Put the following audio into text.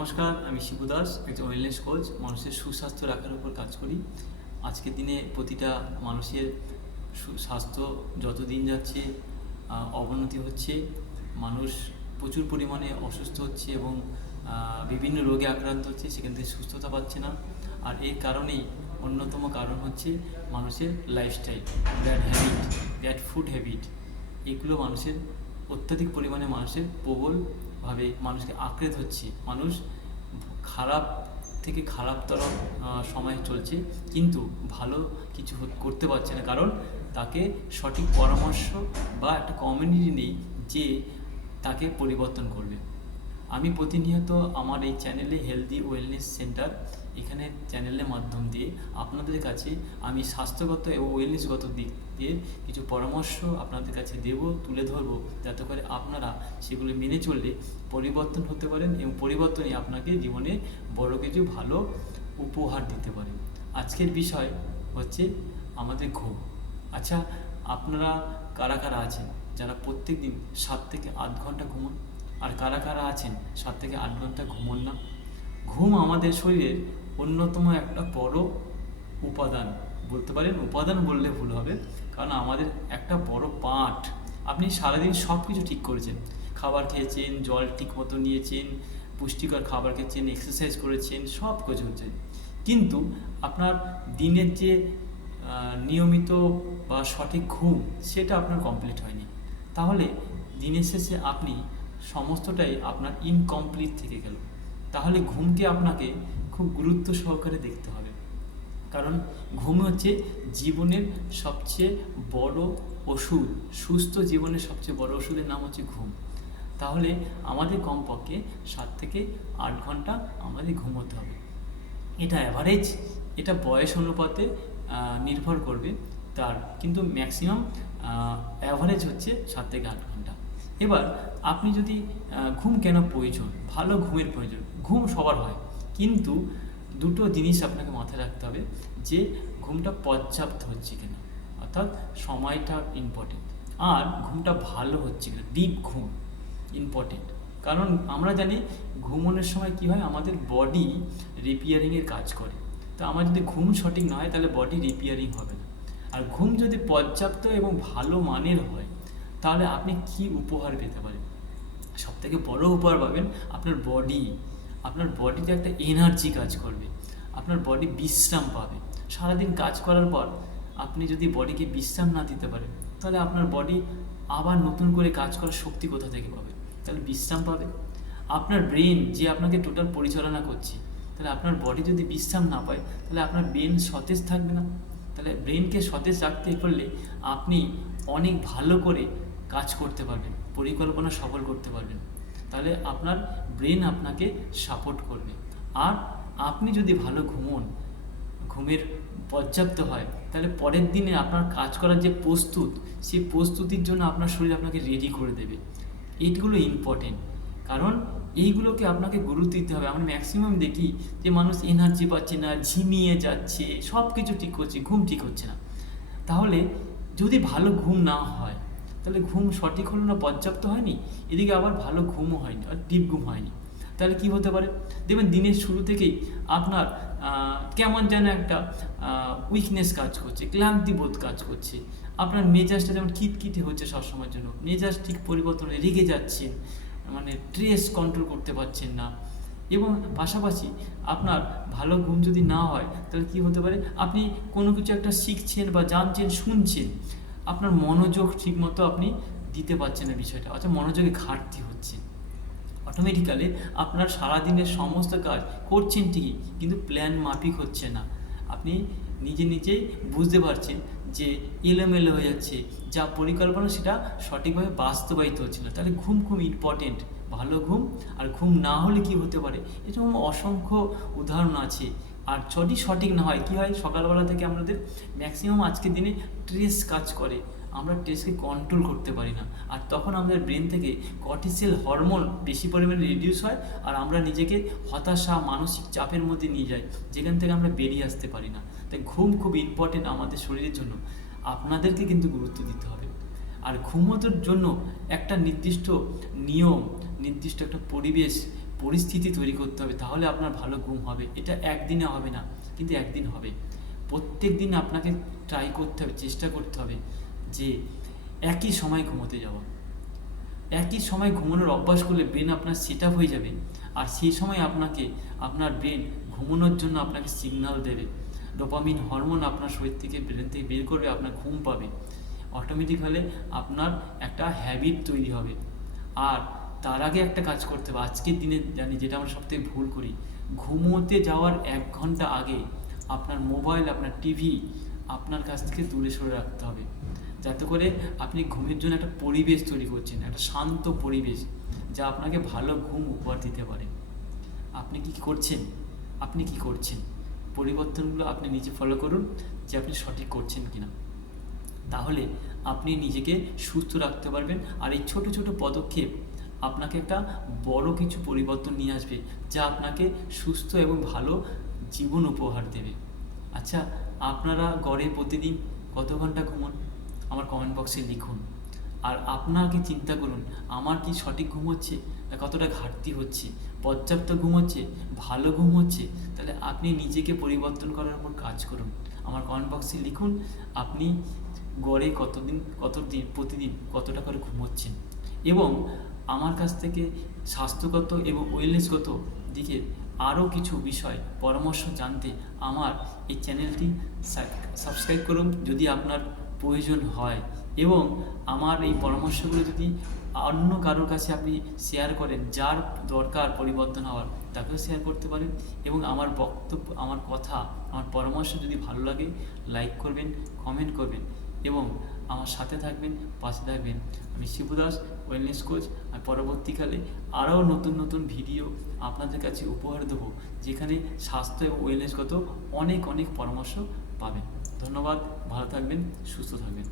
নমস্কার, আমি শিবু দাস, একজন ওয়েলনেস কোচ। মানুষের সুস্বাস্থ্য রাখার উপর কাজ করি। আজকের দিনে প্রতিটা মানুষের স্বাস্থ্য যত দিন যাচ্ছে অবনতি হচ্ছে। মানুষ প্রচুর পরিমাণে অসুস্থ হচ্ছে এবং বিভিন্ন রোগে আক্রান্ত হচ্ছে, সেখান থেকে সুস্থতা পাচ্ছে না। আর এর কারণেই অন্যতম কারণ হচ্ছে মানুষের lifestyle, bad habit, bad food habit. এগুলো মানুষের অত্যাধিক পরিমাণে মানুষের প্রবলভাবে মানুষকে আঁকড়ে ধরছে। মানুষ খারাপ থেকে খারাপতর সময় চলছে, কিন্তু ভালো কিছু করতে পারছে না, কারণ তাকে সঠিক পরামর্শ বা একটা কমিউনিটি নেই যে তাকে পরিবর্তন করবে। আমি প্রতিনিয়ত আমার এই চ্যানেলে হেলদি ওয়েলনেস সেন্টার, এখানে চ্যানেলের মাধ্যম দিয়ে আপনাদের কাছে আমি স্বাস্থ্যগত এবং ওয়েলনেসগত দিক দিয়ে কিছু পরামর্শ আপনাদের কাছে তুলে ধরবো, যাতে করে আপনারা সেগুলো মেনে চললে পরিবর্তন হতে পারেন এবং পরিবর্তনই আপনাকে জীবনে বড় কিছু ভালো উপহার দিতে পারে। আজকের বিষয় হচ্ছে আমাদের ঘুম। আচ্ছা, আপনারা কারা কারা আছেন যারা প্রত্যেক দিন 7 থেকে 8 ঘন্টা ঘুমান? আর কারা কারা আছেন 7 থেকে 8 ঘন্টা ঘুমোন না? ঘুম আমাদের শরীরের অন্যতম একটা বড় উপাদান, বলতে পারেন উপাদান বললে ভুল হবে, কারণ আমাদের একটা বড় পার্ট। আপনি সারাদিন সব কিছু ঠিক করেছেন, খাবার খেয়েছেন, জল ঠিক মতো নিয়েছেন, পুষ্টিকর খাবার খেয়েছেন, এক্সারসাইজ করেছেন, সব কিছু হচ্ছে, কিন্তু আপনার দিনের যে নিয়মিত বা সঠিক ঘুম সেটা আপনার কমপ্লিট হয়নি। তাহলে দিনের শেষে আপনি সমস্তটাই আপনার ইনকমপ্লিট থেকে গেল। তাহলে ঘুমকে আপনাকে খুব গুরুত্ব সহকারে দেখতে হবে, কারণ ঘুম হচ্ছে জীবনের সবচেয়ে বড় ওষুধ। সুস্থ জীবনের সবচেয়ে বড় ওষুধের নাম হচ্ছে ঘুম। তাহলে আমাদের কমপক্ষে 7 থেকে 8 ঘন্টা আমাদের ঘুমোতে হবে। এটা অ্যাভারেজ, এটা বয়স অনুপাতে নির্ভর করবে তার, কিন্তু ম্যাক্সিমাম অ্যাভারেজ হচ্ছে 7 থেকে 8 ঘন্টা। এবার আপনি যদি ঘুম কেন প্রয়োজন, ভালো ঘুমের প্রয়োজন, ঘুম সবার হয়, কিন্তু দুটো জিনিস আপনাকে মাথায় রাখতে হবে, যে ঘুমটা পর্যাপ্ত হচ্ছে কিনা, অর্থাৎ সময়টা ইম্পর্টেন্ট, আর ঘুমটা ভালো হচ্ছে কিনা, ডিপ ঘুম ইম্পর্টেন্ট। কারণ আমরা জানি ঘুমানোর সময় কি হয়, আমাদের বডি রিপেয়ারিংয়ের কাজ করে। তো আমার যদি ঘুম সঠিক না হয় তাহলে বডি রিপেয়ারিং হবে না। আর ঘুম যদি পর্যাপ্ত এবং ভালো মানের হয়, তাহলে আপনি কি উপহার পেতে পারেন? সবথেকে বড় উপহার পাবেন আপনার বডিতে একটা এনার্জি কাজ করবে, আপনার বডি বিশ্রাম পাবে। সারাদিন কাজ করার পর আপনি যদি বডিকে বিশ্রাম না দিতে পারেন, তাহলে আপনার বডি আবার নতুন করে কাজ করার শক্তি কোথা থেকে পাবে? তাহলে বিশ্রাম পাবে। আপনার ব্রেন যে আপনাকে টোটাল পরিচালনা করছে, তাহলে আপনার বডি যদি বিশ্রাম না পায়, তাহলে আপনার ব্রেন সতেজ থাকবে না। তাহলে ব্রেনকে সতেজ রাখতে পারলে আপনি অনেক ভালো করে কাজ করতে পারবেন, পরিকল্পনা সফল করতে পারবেন। তাহলে আপনার ব্রেন আপনাকে সাপোর্ট করবে। আর আপনি যদি ভালো ঘুমের পর্যাপ্ত হয়, তাহলে পরের দিনে আপনার কাজ করার যে সেই প্রস্তুতির জন্য আপনার শরীর আপনাকে রেডি করে দেবে। এইগুলো ইম্পর্টেন্ট, কারণ এইগুলোকে আপনাকে গুরুত্ব দিতে হবে। আমরা ম্যাক্সিমাম দেখি যে মানুষ এনার্জি পাচ্ছে না, ঝিমিয়ে যাচ্ছে, সব কিছু ঠিক করছে, ঘুম ঠিক হচ্ছে না। তাহলে যদি ভালো ঘুম না হয়, তাহলে ঘুম সঠিক হলো না, পর্যাপ্ত হয়নি, এদিকে আবার ভালো ঘুমও হয়নি, আর ডিপ ঘুম হয়নি। তাহলে কি হতে পারে? দেখবেন দিনের শুরু থেকেই আপনার কেমন যেন একটা উইকনেস কাজ করছে, ক্লান্তিবোধ কাজ করছে, আপনার মেজাজটা যেমন খিটখিটে হচ্ছে সবসময়ের জন্য, মেজাজ ঠিক পরিবর্তনে রেগে যাচ্ছেন, মানে স্ট্রেস কন্ট্রোল করতে পারছেন না। এবং পাশাপাশি আপনার ভালো ঘুম যদি না হয়, তাহলে কি হতে পারে? আপনি কোনো কিছু একটা শিখছেন বা জানছেন, শুনছেন, আপনার মনোযোগ ঠিকমতো আপনি দিতে পারছেন না বিষয়টা, অর্থাৎ মনোযোগে ঘাটতি হচ্ছে। অটোমেটিক্যালি আপনার সারাদিনের সমস্ত কাজ করছেন ঠিকই, কিন্তু প্ল্যান মাফিক হচ্ছে না। আপনি নিজেই বুঝতে পারছেন যে এলোমেলো হয়ে যাচ্ছে, যা পরিকল্পনা সেটা সঠিকভাবে বাস্তবায়িত হচ্ছে না। তাহলে ঘুম খুব ইম্পর্টেন্ট, ভালো ঘুম। আর ঘুম না হলে কি হতে পারে, এরকম অসংখ্য উদাহরণ আছে। আর যদি সঠিক না হয়, কি হয়, সকালবেলা থেকে আমাদের ম্যাক্সিমাম আজকের দিনে স্ট্রেস কাজ করে, আমরা স্ট্রেসকে কন্ট্রোল করতে পারি না, আর তখন আমাদের ব্রেন থেকে কর্টিসল হরমোন বেশি পরিমাণে রিডিউস হয়, আর আমরা নিজেকে হতাশা, মানসিক চাপের মধ্যে নিয়ে যাই, যেখান থেকে আমরা বেরিয়ে আসতে পারি না। তাই ঘুম খুব ইম্পর্টেন্ট আমাদের শরীরের জন্য, আপনাদেরকে কিন্তু গুরুত্ব দিতে হবে। আর ঘুমোনোর জন্য একটা নির্দিষ্ট নিয়ম, নির্দিষ্ট একটা পরিবেশ পরিস্থিতি তৈরি করতে হবে, তাহলে আপনার ভালো ঘুম হবে। এটা একদিনে হবে না, কিন্তু একদিন হবে। প্রত্যেক দিন আপনাকে ট্রাই করতে হবে, চেষ্টা করতে হবে যে একই সময় ঘুমোতে যাওয়া। একই সময় ঘুমানোর অভ্যাস করলে ব্রেন আপনার সেট আপ হয়ে যাবে, আর সেই সময় আপনার ব্রেন ঘুমানোর জন্য আপনাকে সিগন্যাল দেবে। ডোপামিন হরমোন আপনার শরীর থেকে, ব্রেন থেকে বের করবে, আপনার ঘুম পাবে। অটোমেটিক্যালি আপনার একটা হ্যাবিট তৈরি হবে। আর তার আগে একটা কাজ করতে হবে, আজকের দিনে জানি যেটা আমরা সবথেকে ভুল করি, ঘুমোতে যাওয়ার 1 ঘন্টা আগে আপনার মোবাইল, আপনার টিভি আপনার কাছ থেকে দূরে সরে রাখতে হবে, যাতে করে আপনি ঘুমের জন্য একটা পরিবেশ তৈরি করছেন, একটা শান্ত পরিবেশ, যা আপনাকে ভালো ঘুম উপহার দিতে পারে। আপনি কি করছেন? আপনি কি করছেন? পরিবর্তনগুলো আপনি নিজে ফলো করুন, যে আপনি সঠিক করছেন কিনা। তাহলে আপনি নিজেকে সুস্থ রাখতে পারবেন। আর এই ছোট ছোট পদক্ষেপ আপনাকে একটা বড় কিছু পরিবর্তন নিয়ে আসবে, যা আপনাকে সুস্থ এবং ভালো জীবন উপহার দেবে। আচ্ছা, আপনারা গড়ে প্রতিদিন কত ঘন্টা ঘুমান? আমার কমেন্ট বক্সে লিখুন। আর আপনাকে চিন্তা করুন, আমার কি সঠিক ঘুম হচ্ছে, না কতটা ঘাটতি হচ্ছে, পর্যাপ্ত ঘুম হচ্ছে, ভালো ঘুম হচ্ছে? তাহলে আপনি নিজেকে পরিবর্তন করার উপর কাজ করুন। আমার কমেন্ট বক্সে লিখুন আপনি গড়ে প্রতিদিন কতটা করে ঘুমোচ্ছেন, এবং আমার কাছ থেকে স্বাস্থ্যগত এবং ওয়েলনেসগত দিকে আরও কিছু বিষয় পরামর্শ জানতে আমার এই চ্যানেলটি সাবস্ক্রাইব করুন যদি আপনার প্রয়োজন হয়। এবং আমার এই পরামর্শগুলো যদি অন্য কারোর কাছে আপনি শেয়ার করেন, যার দরকার পরিবর্তন হওয়ার, তাকেও শেয়ার করতে পারেন। এবং আমার বক্তব্য, আমার কথা, আমার পরামর্শ যদি ভালো লাগে, লাইক করবেন, কমেন্ট করবেন এবং আমার সাথে থাকবেন, পাশে থাকবেন। আমি শিবু দাস, ওয়েলনেস কোচ। আর পরবর্তীকালে আরও নতুন নতুন ভিডিও আপনাদের কাছে উপহার দেবো, যেখানে স্বাস্থ্য এবং ওয়েলনেসগত অনেক পরামর্শ পাবেন। ধন্যবাদ, ভালো থাকবেন, সুস্থ থাকবেন।